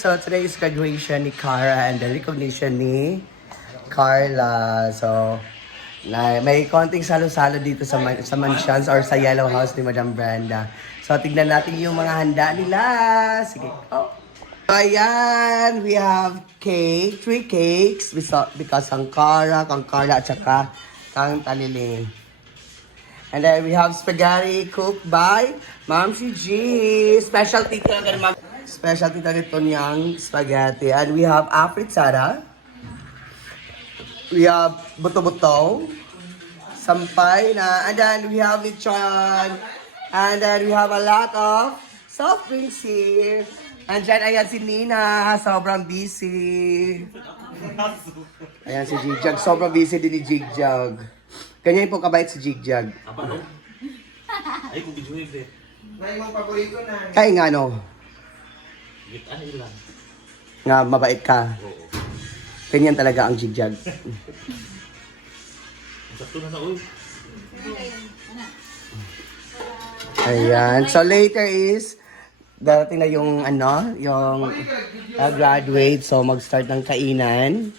So today is graduation ni Cara and the recognition ni Carla. So may konting salo-salo dito sa mansions or sa Yellow House ni Madam Brenda. So tignan natin yung mga handa nila. Sige. Oh. So ayan, we have cake, 3 cakes because kang Carla at saka kang Taliling. And then we have spaghetti cooked by Ma'am G. Specialty talaga ng specialty talaga ito niyang spaghetti. And we have afritada. We have buto-buto. Sampay na. And then we have lechon. And then we have a lot of soft drinks here. And dyan, ayan si Nina. Sobrang busy. Ayan si Jigjag. Sobrang busy din ni Jigjag. Ganyan po kabait si Jigjag. Apa no? Ay, kung video eh. May mga paborito na. Kaya nga no. Gitaan lang. Nga mabait ka. Oo. Ganyan talaga ang Jigjag. Sakto na sa ulo. Ayan. So later is darating na yung yung graduate. So mag-start ng kainan.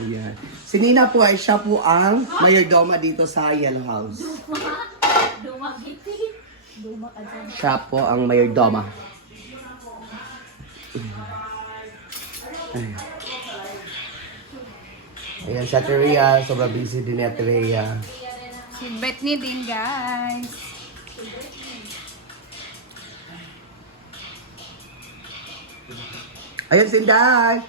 Ayan. Si Nina po ay siya po ang mayordoma dito sa Yellow House. Siya po ang mayordoma. Ayan. Ayan siya, Terea. Sobrang busy din niya, Terea. Si Bethany din, guys. Ayan si Day.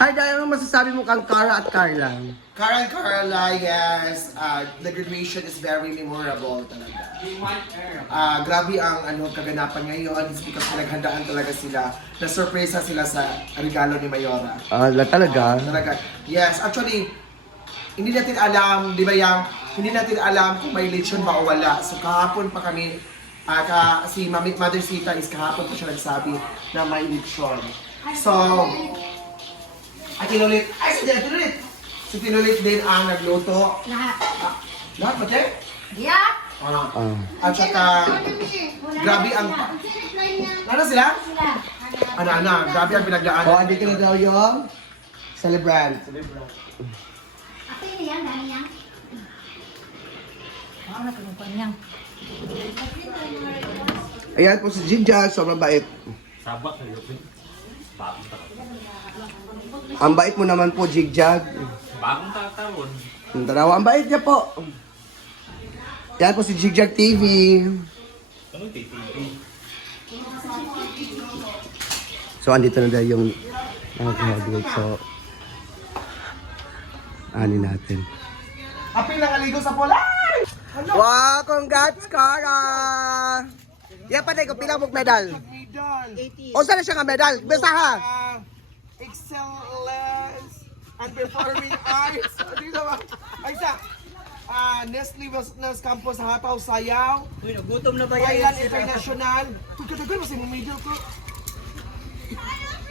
Hi, Day. Ano masasabi mo kang Cara at Carla? Cara and Carla, yes, the graduation is very memorable talaga. Grabe ang kaganapan ngayon. It's because pinaghandaan talaga sila. Na-surpresa sila sa regalo ni Mayora. Talaga? Talaga. Yes, actually, hindi natin alam, di ba hindi natin alam kung may lechon ba o wala. So kahapon pa kami, si Mother Sita is kahapon pa siya nagsabi na may lechon. So, si Tinulit din ang nagluto. Lahat. Lahat ba, Che? Yeah. At saka, grabe ang... Ano sila? Grabe ang pinagdaan. O, andito na daw yung celebrant. Ako yun yan, dahil yan. Ako na pinupan niya. Ayan po si Jinja, sobrang bait. Sabak na yun. Bagong Ang bait mo naman po, Jigjag. tatawon. Ang tarawa, ang bait niya po. Yan po si Jigjag TV. Ano TV? So, andito na daw yung graduate. So, ani natin. Apil lang aligo sa polay! Wow, congrats, Cara! Yan pa ko, pilang mong medal. Medal. O, saan na siya nga medal? Basta ha! Excellence and Performing Arts. Dito ba? Ay sa Nestle Wellness Campus Hapaw Sayaw. Uy, nagutom na ba Thailand International. Kagadagan mas yung medal ko.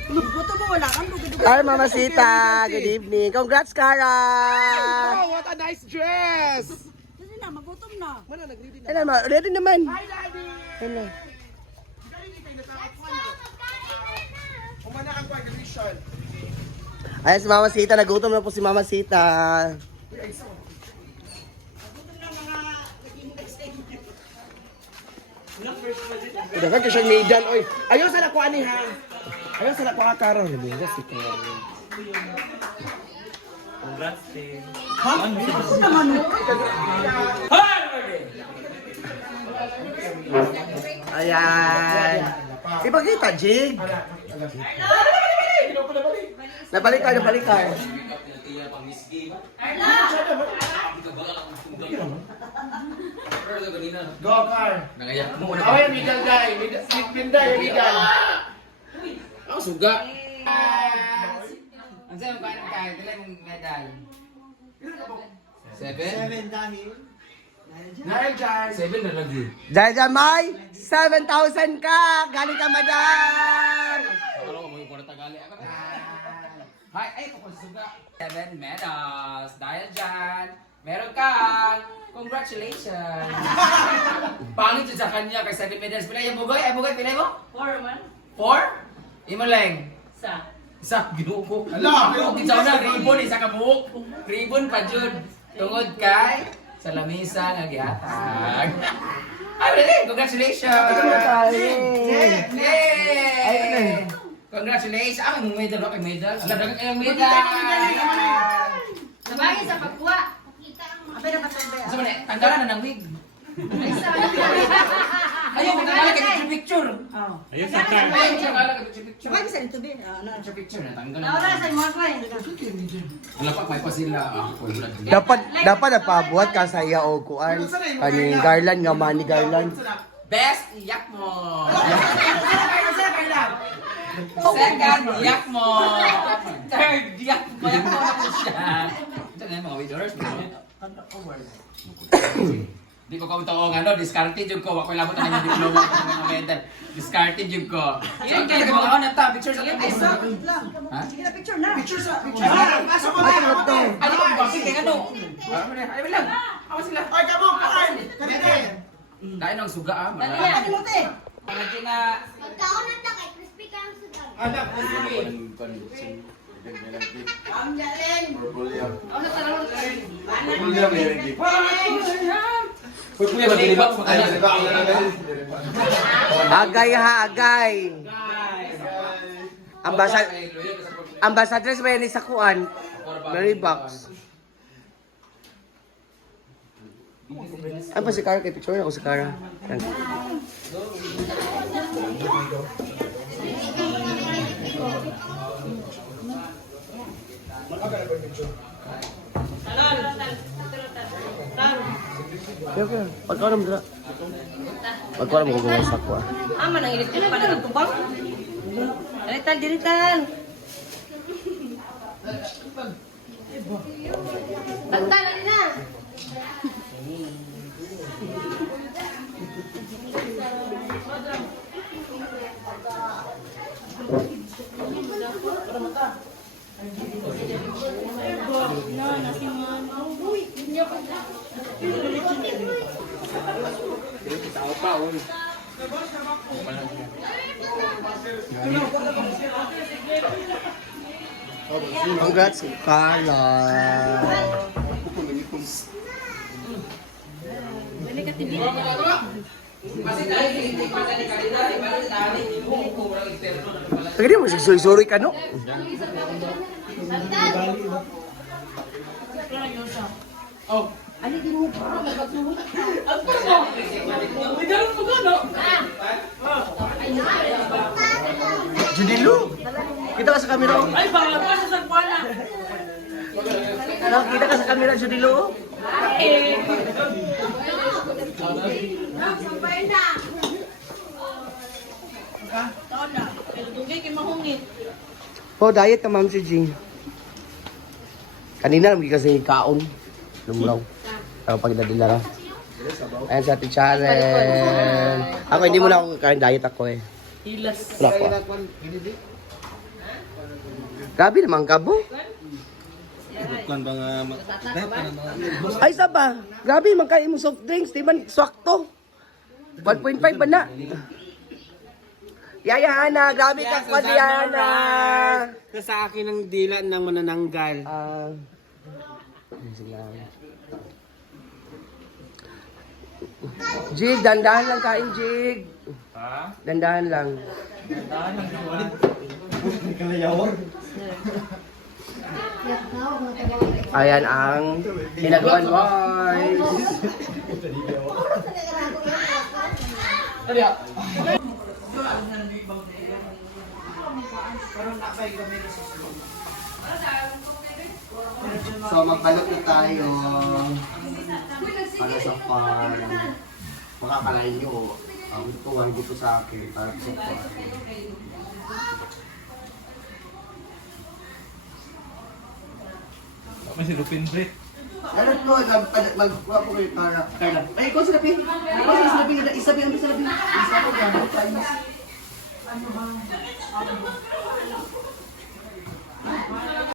Gutom mo, wala kang dugudugan. Hi, Mama Sita. Good evening. Congrats, Cara! Oh, what a nice dress! Kasi na, magutom na. Mana nag-ready na? Ano naman? Ready naman. Hi, Daddy! Ano? Umana ang graduation. Ayan si Mama Sita. Nagutom na po si Mama Sita. Dapat ka siyang medal. Oy, ayaw sa nakuha ni ha. Ayaw sa nakuha Cara. Nabugas si Cara. Congrats, Tim. Ako naman. Ayan. Ipagkita, Jig. Nabalik ka. Go, Car! Nangayak mo. Oh, yung medal, Day! Medal, yung medal! Ang suga. Ang sa'yo ba ng kaya? Dala yung medal. 7? Dahil dyan, 7 na lagi. Dahil dyan, May, 7,000 ka. Galing ka, madam. Akala ko may kwarta gali. Ay, ako po suga. 7 medals. Dahil dyan, Meron ka! Congratulations! Pangit yun sa kanya kay 7 medals. Pila yung bugoy? Ay bugoy, pila mo? 4 man. 4? Imo lang. Isa, ginuko. Ala, pero Isa na, ribbon, isa ka buhok. Ribbon pa dyan. Tungod kay sa lamisa nga gihatag. Ay, really? Congratulations! Yay! Congratulations! Ah, may medal ba? May medal? Ang dagang kayong medal! Sabagay sa pagkuha. Apay na patay. Gusto mo na, tanggalan na ng wig. Ayaw, magkakala ka picture. Ayun sa car. Ayaw, magkakala ka picture. Sabagay sa nito din. Ano? Picture na, tanggalan Naura na. sa mo pa. Wala pa, may pa sila. Ah, wala. Dapat napabuhat ka sa iya o kuan. Kaning garland nga man ni garland. Best, iyak mo! Second, iyak mo! Third, iyak mo! Iyak mo na siya! Ito nga mga waiters. Di ko kaunta ano, discarded yung ko. Ako labot na yung diploma ko ng mga medal. Discarded yung ko. Yan kayo mga ano na picture sa Ay, laptop. sakit lang. Ha? Sige na picture na. Picture sa Ano ko bakit kaya ano? Ay, lang. Awa sila. Ay, kamo, kain! Kanina! Dahil ng suga ah. Dali yan. Ano te? Pangadyo na. Magkaon na ta kay crispy ka ang sudan. Ang galing. Kuya, mag-ilibak mo kanya. Agay ha, agay. Ambassadress ba yan sa kuan? Mary box. Ano pa si Kara? Kay picture ako si Kara. Yan. Okay. Pagkawalan mo dira. Pagkawalan mo kung gawin sa kuha. Ama nang ilit pa nang tubang. Diritan, diritan. Tagtan na. Congrats, Carla. Tagadi mo, suri ka no? Judilu, kita ka sa kamera. Ay, baka pa sa sagwana. Kita ka sa kamera, Judilu. Sampay na. Taon na. Pero dugay kay mahungit. Oh, diet ka, Ma'am si Jing. Kanina, hindi kasi kaon. Lumlaw. Ako pag nadila ka. Ayan si Ate Charen. Ako, hindi mo na ako kakain diet ako eh. Hilas. Wala ko. Grabe naman ka, bo. Ay, saba. Grabe, magkain mo soft drinks. Di man, swakto. 1.5 ba na? Yaya Hana, grabe ka pa, Diana. Sa akin ang dila ng manananggal. Jig, dandahan lang kain, Jig. Ha? Dandahan lang. Ayan ang Hinaguan Boys. So magbalot na tayo para sa farm. Makakalain nyo ang tuwan dito sa akin para sa farm. Masih Rupin Brit. Ano po, magkuha po kayo para Carla. Ay, ikaw sila, Pin. Ikaw sila, Pin. Isa, Pin. Isa, Pin. Isa, Pin.